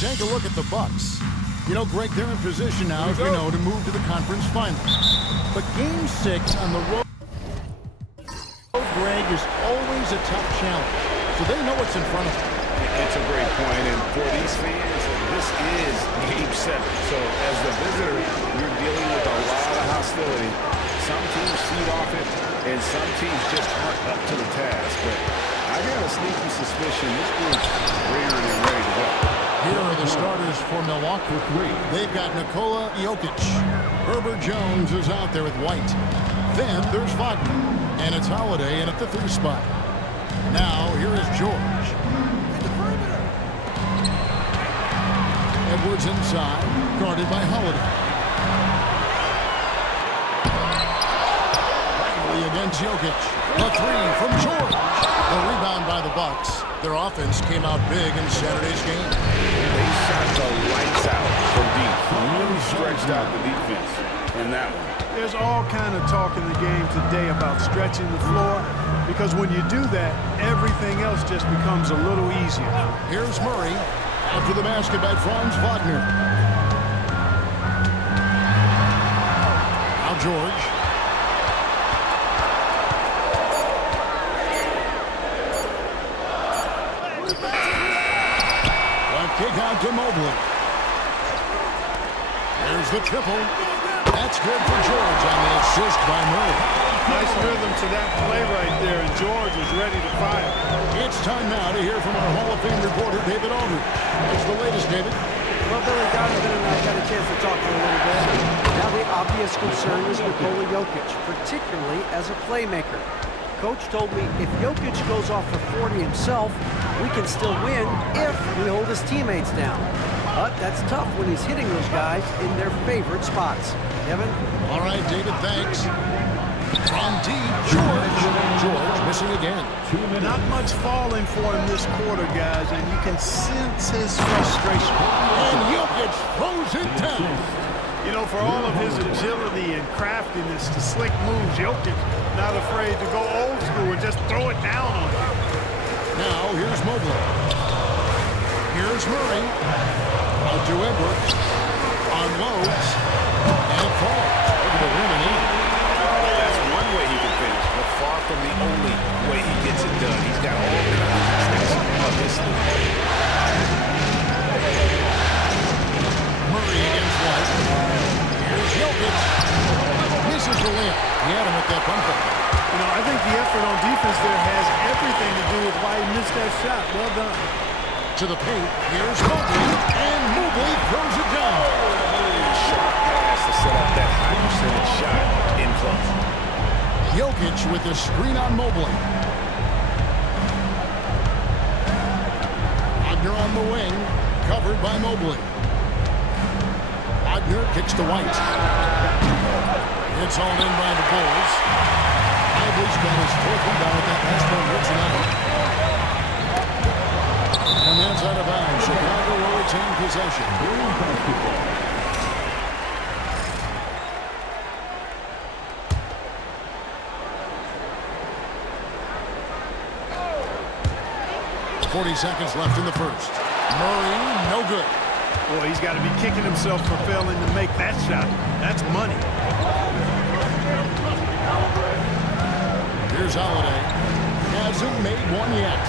take a look at the Bucks. You know, Greg, they're in position now, as we know, to move to the conference finals. But Game 6 on the road, Greg, is always a tough challenge. So they know what's in front of them. It's a great point, and for these fans, this is Game 7. So as the visitor, you're dealing with a lot of hostility. Some teams feed off it, and some teams just aren't up to the task. But I got a sneaky suspicion this group's rearing and ready to go. Here are the starters for Milwaukee. They've got Nikola Jokic. Herbert Jones is out there with White. Then there's Wagner. And it's Holiday in at the 3 spot. Now, here is George. Edwards inside, guarded by Holiday. Lively against Jokic. A 3 from George. A rebound by the Bucks. Their offense came out big in Saturday's game. They shot the lights out from deep. Really stretched out the defense in that one. There's all kind of talk in the game today about stretching the floor, because when you do that, everything else just becomes a little easier. Here's Murray after the basket by Franz Wagner. Now George. Kick out to Moogle. There's the triple. That's good for George on the assist by Murray. Nice rhythm to that play right there, and George was ready to fire. It's time now to hear from our Hall of Fame reporter, David Aldridge. What's the latest, David? Well, Billy Donovan and I got a chance to talk for a little bit. Now the obvious concern is Nikola Jokic, particularly as a playmaker. Coach told me if Jokic goes off for 40 himself, we can still win if we hold his teammates down. But that's tough when he's hitting those guys in their favorite spots. Kevin? All right, David, thanks. From deep, George missing again. Not much falling for him this quarter, guys, and you can sense his frustration. And Jokic throws it down. You know, for all of his agility and craftiness to slick moves, Jokic not afraid to go old school and just throw it down on him. Now, here's Moogle. Here's Murray. Out to Edwards. Unloads. And it falls over the rim and in. That's one way he can finish, but far from the only way he gets it done. He's got all kinds of tricks up his sleeve. Murray against White. Here's Jokic. Misses the layup. He had him at that bumper. You know, I think the effort on defense there has everything to do with why he missed that shot. Well done. To the paint. Here's Moogle. And Moogle throws it down. Sharp pass to set up that high percentage shot in close. Jokic with the screen on Mobley. Wagner on the wing. Covered by Mobley. Wagner kicks to White. It's all in by the Bulls. Mobley's got his 4th rebound at that last one here tonight. And that's out of bounds. Chicago will retain possession. 40 seconds left in the first. Murray, no good. Boy, he's got to be kicking himself for failing to make that shot. That's money. Here's Holiday. Hasn't made one yet.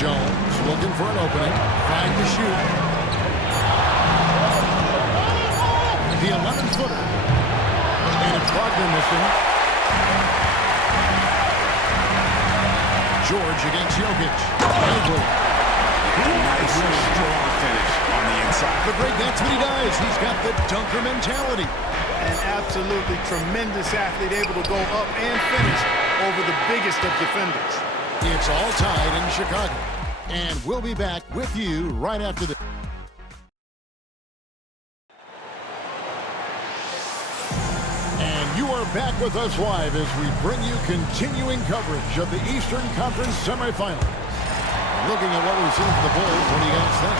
Jones looking for an opening. 5 to shoot. The 11-footer. And it's Wagner missing. George against Jokic. Nice, strong finish on the inside. But Greg, that's what he does. He's got the dunker mentality. An absolutely tremendous athlete, able to go up and finish over the biggest of defenders. It's all tied in Chicago. And we'll be back with you right after this. And you are back with us live as we bring you continuing coverage of the Eastern Conference semifinals. Looking at what we've seen from the Bulls, what do you guys think?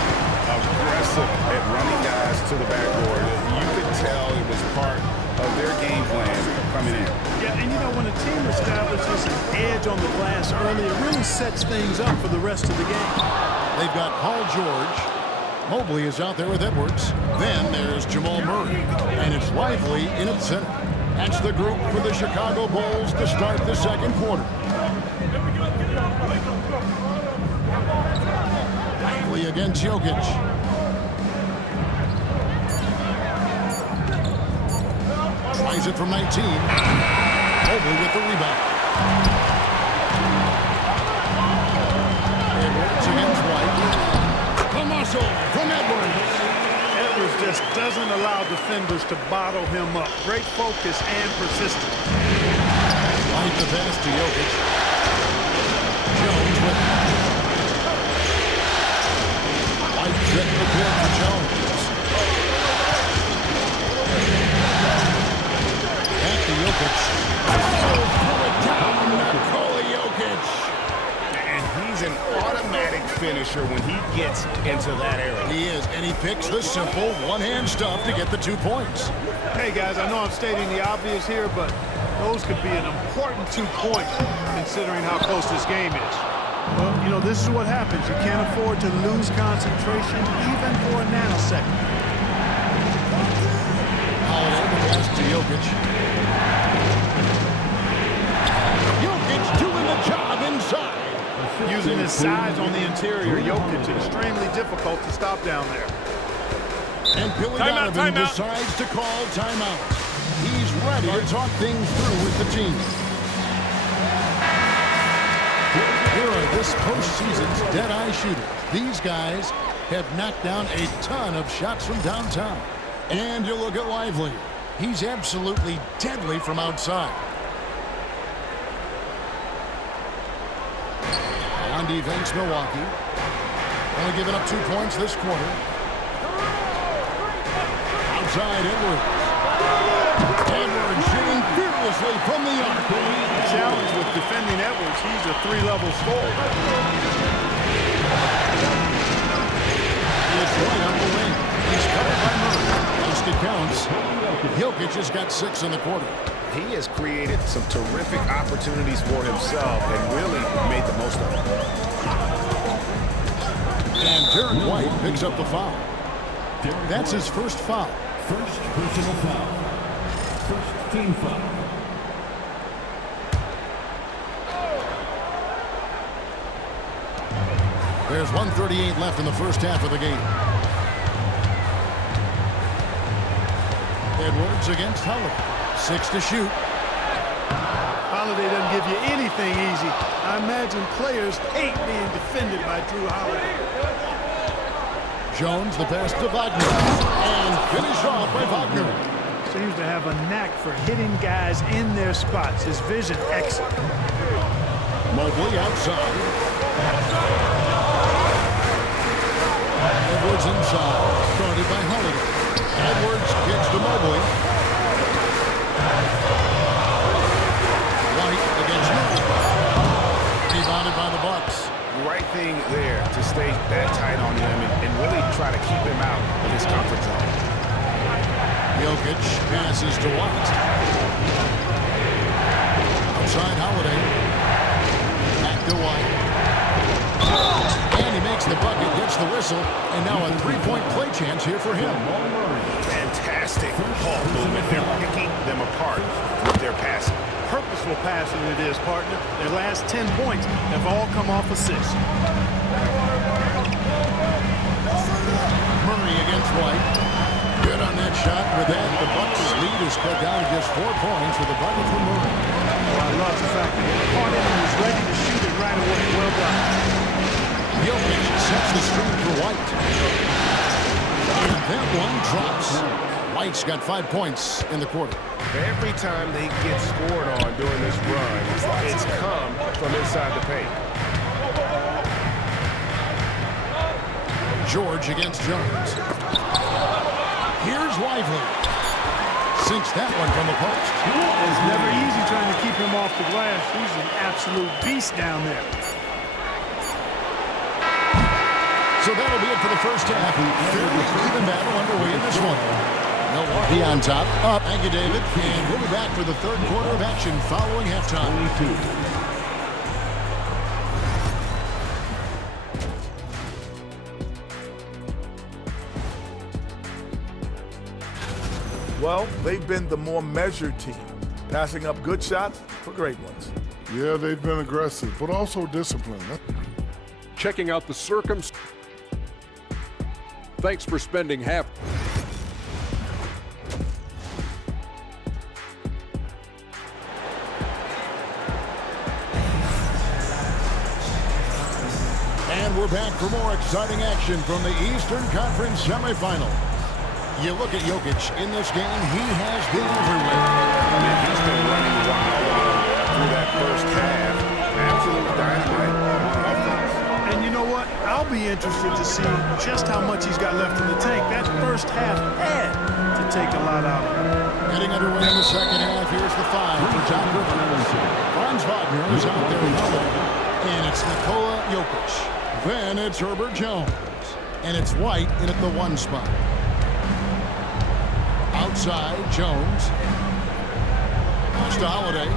Aggressive at running guys to the backboard. You could tell it was part of their game plan coming in. Yeah, and you know, when a team establishes an edge on the glass early, it really sets things up for the rest of the game. They've got Paul George. Mobley is out there with Edwards. Then there's Jamal Murray. And it's Lively in at center. That's the group for the Chicago Bulls to start the second quarter. Lively against Jokic. Tries it from 19. Mobley with the rebound. Edwards against White. The muscle from Edwards. Edwards just doesn't allow defenders to bottle him up. Great focus and persistence. White the pass to Jokic. Jones with it. White setting the court for Jones. Back to Jokic. Pull it down, Nikola Jokic. And he's an automatic finisher when he gets into that area. He is, and he picks the simple one-hand stuff to get the 2 points. Hey, guys, I know I'm stating the obvious here, but those could be an important 2 points considering how close this game is. Well, you know, this is what happens. You can't afford to lose concentration even for a nanosecond. Holiday the pass to Jokic. Jokic doing the job inside. Using his size on the interior, Jokic extremely difficult to stop down there. And Billy Donovan decides to call timeout. He's ready to talk things through with the team. Here are this postseason's dead-eye shooters. These guys have knocked down a ton of shots from downtown. And you look at Lively. He's absolutely deadly from outside. On defense, Milwaukee. Only giving up 2 points this quarter. Outside, Edwards. Edwards shooting fearlessly from the arc. The challenge with defending Edwards, he's a 3-level scorer. It's right on the wing. He's covered by Murray. Least it counts. Jokic has got 6 in the quarter. He has created some terrific opportunities for himself and really made the most of it. And Derek White picks up the foul. That's his first foul. First personal foul. First team foul. There's 1:38 left in the first half of the game. Edwards against Holiday. 6 to shoot. Holiday doesn't give you anything easy. I imagine players hate being defended by Drew Holiday. Jones the pass to Wagner. And finished off by Wagner. Seems to have a knack for hitting guys in their spots. His vision excellent. Mobley outside. Edwards inside. Guarded by Holiday. Edwards kicks to Mobley. White against Murray. Rebounded by the Bucks. Right thing there to stay that tight on him and really try to keep him out of his comfort zone. Jokic passes to White. Outside Holiday. Back to White. And he makes the bucket, gets the whistle, and now a 3-point play chance here for him. Fantastic ball movement. They're picking them apart with their passing. Purposeful passing it is, partner. Their last 10 points have all come off assists. Murray against White. Good on that shot. With that, the Bucks' lead is cut down to just 4 points with a bucket from Murray. Well, I love the fact that he caught it and was ready to shoot it right away. Well done. Jokic sets the screen for White. And that one drops. White's got 5 points in the quarter. Every time they get scored on during this run, it's come from inside the paint. George against Jones. Here's Lively. Sinks that one from the post. It's never easy trying to keep him off the glass. He's an absolute beast down there. So that'll be it for the first half. Fairly even battle underway in this one. Milwaukee on top. Up. Thank you, David. And we'll be back for the third quarter of action following halftime. 22. Well, they've been the more measured team, passing up good shots for great ones. Yeah, they've been aggressive, but also disciplined. Checking out the circumstances. Thanks for spending half. And we're back for more exciting action from the Eastern Conference semifinal. You look at Jokic in this game, he has been everywhere. I mean, he's been running wild through that first half. Absolute dynamite on offense. And you know what? I'll be interested to see just how much he's got left in the tank. That first half had to take a lot out of him. Getting underway in the second half, here's the 5 for John Rivers. Franz Wagner is out there in front. And it's Nikola Jokic. Then it's Herbert Jones. And it's White in at the 1 spot. Outside, Jones. Pass to Holiday.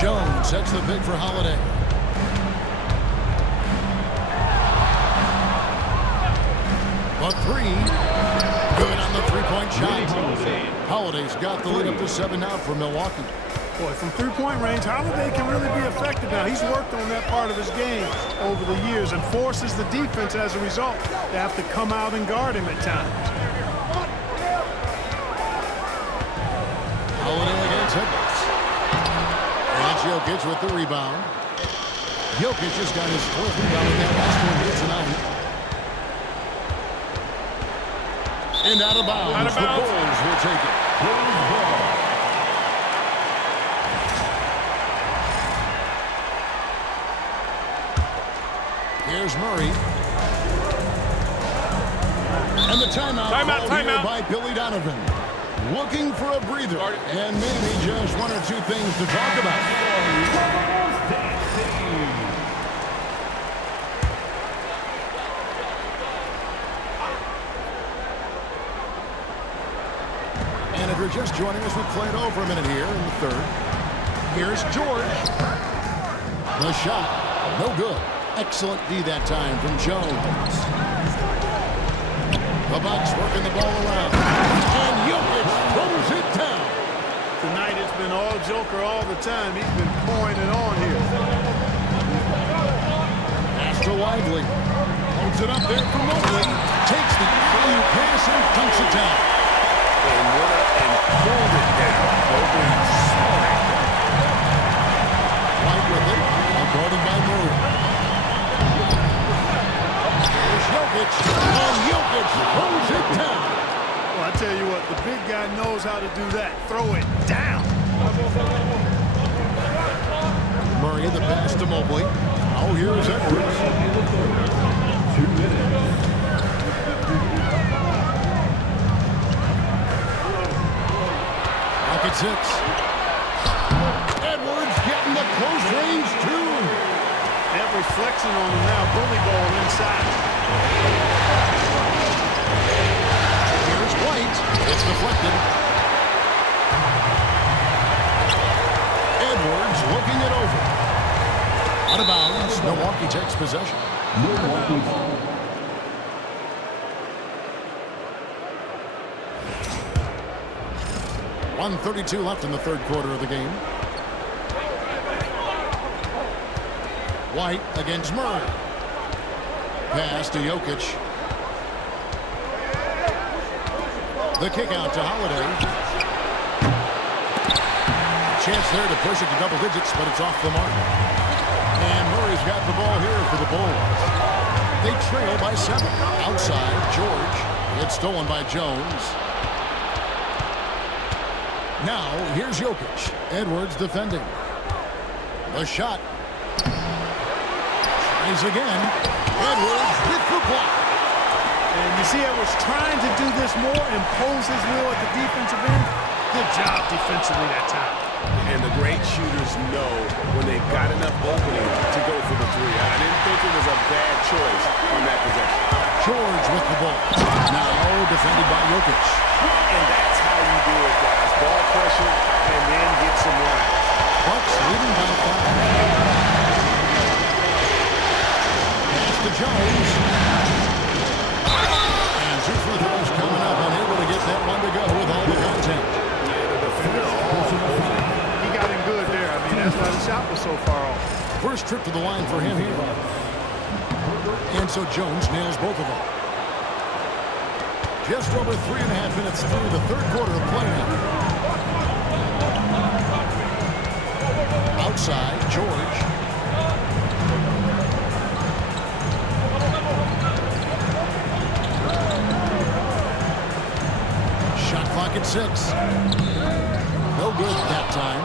Jones sets the pick for Holiday. A 3. Good on the three-point shot. Holiday's got the lead up to 7 now for Milwaukee. Boy, from three-point range, Holiday can really be effective now. He's worked on that part of his game over the years and forces the defense as a result to have to come out and guard him at times. Holiday against Edwards. That's Jokic with the rebound. Jokic just got his 4th rebound with that last one here tonight. And out of bounds. Out of bounds. The Bulls will take it. Here's Murray. And the timeout called here by Billy Donovan. Looking for a breather, and maybe just 1 or 2 things to talk about. And if you're just joining us, we'll play it over a minute here in the 3rd. Here's George. The shot, no good. Excellent D that time from Jones. The Bucks working the ball around. And Jokic throws it down. Tonight it's been all Joker all the time. He's been pouring it on here. Pass to Lively. Holds it up there for Moogle. Takes the alley-oop pass and dunks it down. And went up and pulled it down. Mobley smart. White with it. Guarded by Murray. Here's Jokic. And Jokic throws it down. Well, I tell you what, the big guy knows how to do that. Throw it down. Murray, the pass to Mobley. Oh, here's Edwards. 2 minutes. Rockets 6. Edwards getting the close range, too. Every flexing on him now. Bully ball inside. Here's White. It's deflected. Edwards looking it over. Out of bounds. Milwaukee takes possession. Milwaukee. 1:32 left in the 3rd quarter of the game. White against Murray. Pass to Jokic. The kick out to Holiday. Chance there to push it to double digits, but it's off the mark. And Murray's got the ball here for the Bulls. They trail by 7. Outside, George. It's stolen by Jones. Now, here's Jokic. Edwards defending. The shot. Tries again. Edwards with the block. And you see Edwards trying to do this more, impose his will at the defensive end. Good job defensively that time. And the great shooters know when they've got enough opening to go for the 3. I didn't think it was a bad choice on that possession. George with the ball. Now defended by Jokic. And that's how you do it, guys. Ball pressure and then get some runs. Bucks leading by 5. Pass to Jones. And 2 free throws coming up. Unable to get that one to go with all the contact. He got him good there. I mean, that's why the shot was so far off. First trip to the line for him here. And so Jones nails both of them. Just over 3.5 minutes through the third quarter of play now. Outside, George. Shot clock at 6. No good that time.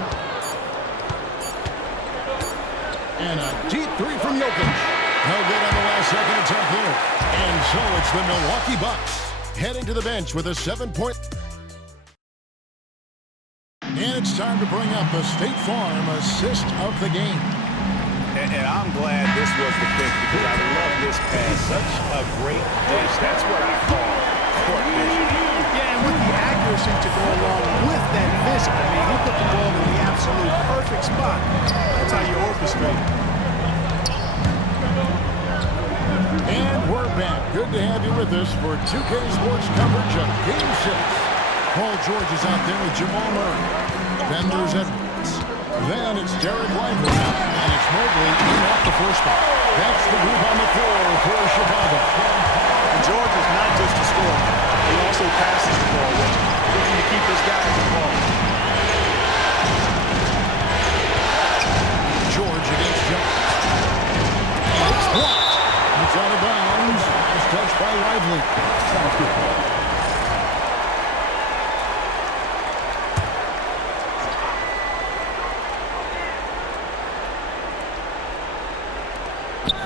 And a deep 3 from Jokic. No good on the last second attempt there. And so it's the Milwaukee Bucks heading to the bench with a 7-point. And it's time to bring up the State Farm assist of the game. And I'm glad this was the pick because I love this pass. Such a great dish. That's what I call court vision. Yeah, and with the accuracy to go along with that vision. I mean, he put the ball in the absolute perfect spot. That's how you orchestrate it. And we're back. Good to have you with us for 2K Sports coverage of Game 6. Paul George is out there with Jamal Murray. Then there's Edwards. Then it's Derek Lively. And it's Moogle in off the first spot. That's the move on the floor for Chicago. And George is not just a scorer. He also passes the ball, looking to keep his guys involved. George against Jones. And it's blocked. It's out of bounds. It's touched by Lively.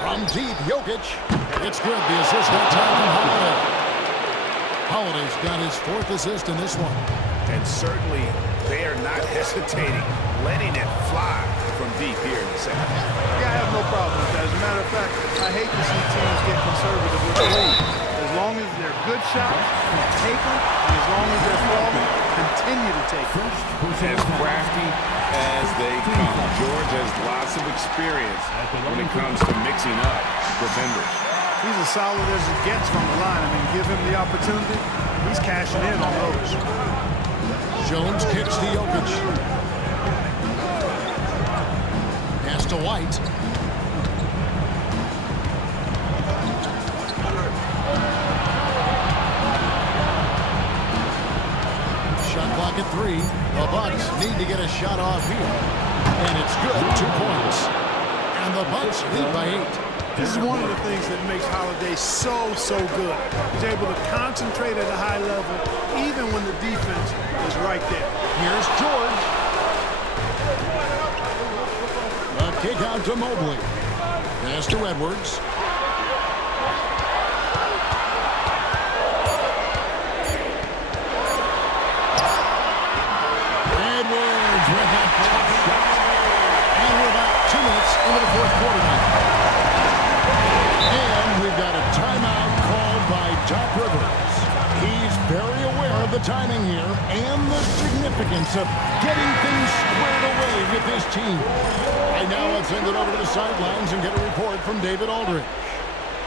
From deep, Jokic. It's good. The assist that time from Holiday. Holiday's got his 4th assist in this one. And certainly they are not hesitating, letting it fly from deep here in the second half. Yeah, I have no problem with that. As a matter of fact, I hate to see teams get conservative with the lead. As long as they're good shots, take them, and as long as they're falling, continue to take them. As crafty as they come, George has lots of experience when it comes to mixing up defenders. He's as solid as it gets from the line. I mean, give him the opportunity, he's cashing in on those. Jones kicks to Jokic. Pass to White. Shot clock at 3. The Bucks need to get a shot off here. And it's good. 2 points. And the Bucks lead by 8. This is one of the things that makes Holiday so good. He's able to concentrate at a high level, even when the defense is right there. Here's George. A kick out to Mobley. Pass to Edwards. Edwards with a tough shot. And we're about 2 minutes into the 4th quarter now. And we've got a timeout called by Doc Rivers. He's very aware of the timing here and the significance of getting things squared away with his team. And now let's send it over to the sidelines and get a report from David Aldridge.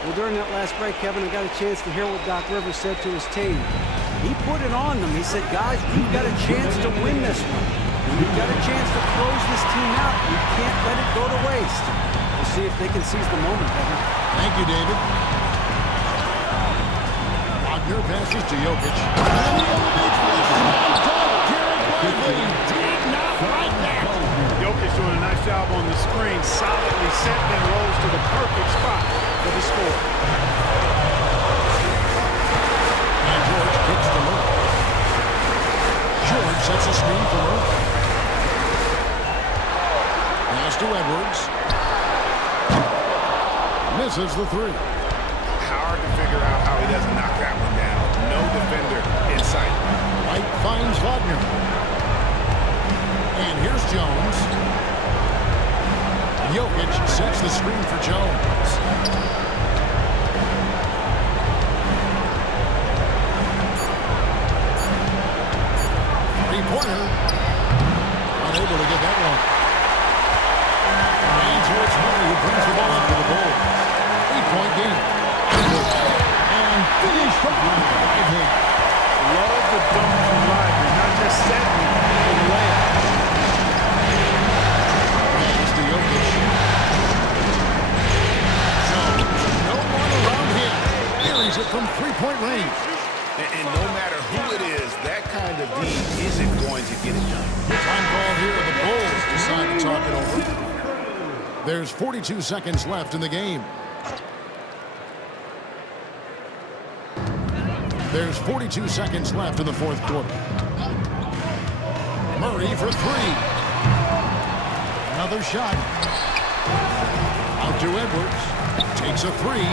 Well, during that last break, Kevin, I got a chance to hear what Doc Rivers said to his team. He put it on them. He said, guys, you've got a chance to win this one. You've got a chance to close this team out. You can't let it go to waste. We'll see if they can seize the moment, Kevin. Thank you, David. Wagner passes to Jokic. And he elevates for the shot. Derek Lively did not like that. Jokic doing a nice job on the screen, solidly set and rolls to the perfect spot for the score. And George kicks to Murray. George sets a screen for Murray. Pass to Edwards. Misses the 3. Hard to figure out how he doesn't knock that one down. No defender in sight. White finds Wagner. And here's Jones. Jokic sets the screen for Jones. from three-point range. And no matter who it is, that kind of D isn't going to get it done. Time called here. The Bulls decide to talk it over. There's 42 seconds left in the game. There's 42 seconds left in the fourth quarter. Murray for three. Another shot. Out to Edwards. Takes a three.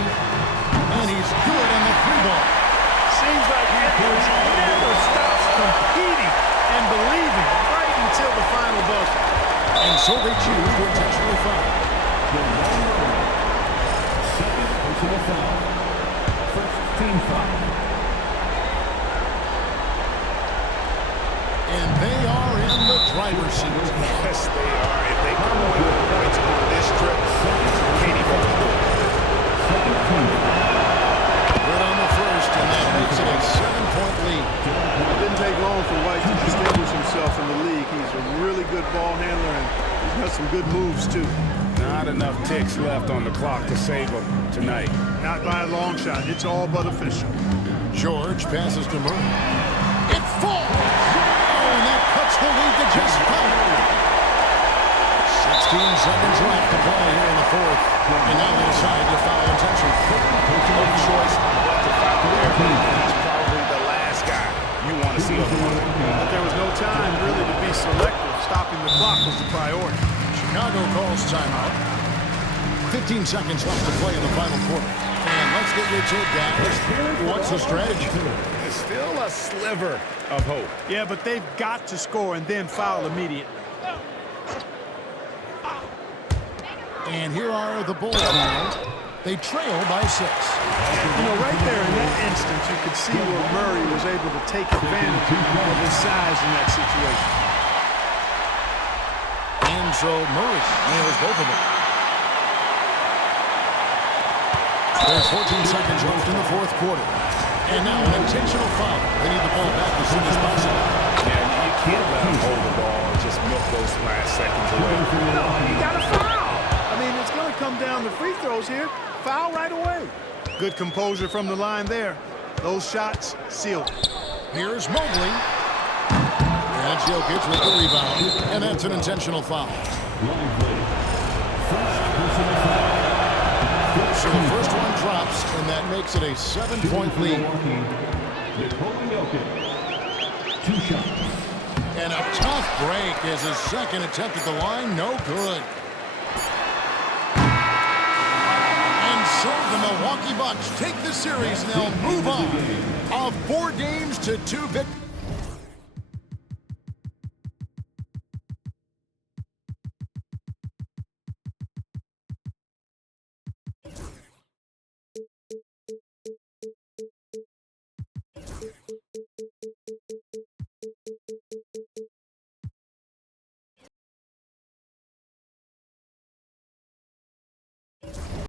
And he's good on the three ball. Seems like Edwards never stops competing and believing right until the final buzzer. And so they choose to intentionally foul. Second personal foul. First team foul. And they are in the driver's seat. Yes, they are. If they come away with points on this trip, Katie for the board. Good on the first, and that makes it a 7-point lead. It didn't take long for White to distinguish himself in the league. He's a really good ball handler, and he's got some good moves, too. Not enough ticks left on the clock to save them tonight. Not by a long shot. It's all but official. George passes to Murray. It falls! Oh, and that cuts the lead to just 5. 16 seconds left to play here in the fourth. And now they decide to foul intentionally. No choice but to foul there. He's probably the last guy you want to see on the floor. But there was no time really to be selective. Stopping the clock was the priority. Chicago calls timeout. 15 seconds left to play in the final quarter. And let's get your take, guys. What's the strategy? It's still a sliver of hope. Yeah, but they've got to score and then foul immediately. And here are the Bulls now. They trail by 6. You know, right there in that instance, you could see where Murray was able to take advantage of his size in that situation. And so Murray nails both of them. There's 14 seconds left in the fourth quarter. And now an intentional foul. They need the ball back as soon as possible. Yeah, you can't let him hold the ball and just milk those last seconds away. No, you got to foul. I mean, it's going to come down to free throws here. Foul right away. Good composure from the line there. Those shots sealed. Here's Moogle. And it's Jokic with the rebound. And that's an intentional foul. So the first one drops, and that makes it a 7-point lead. Two shots. And a tough break as his second attempt at the line, no good. And so the Milwaukee Bucks take the series and they'll move on. Of 4 games to 2 victories.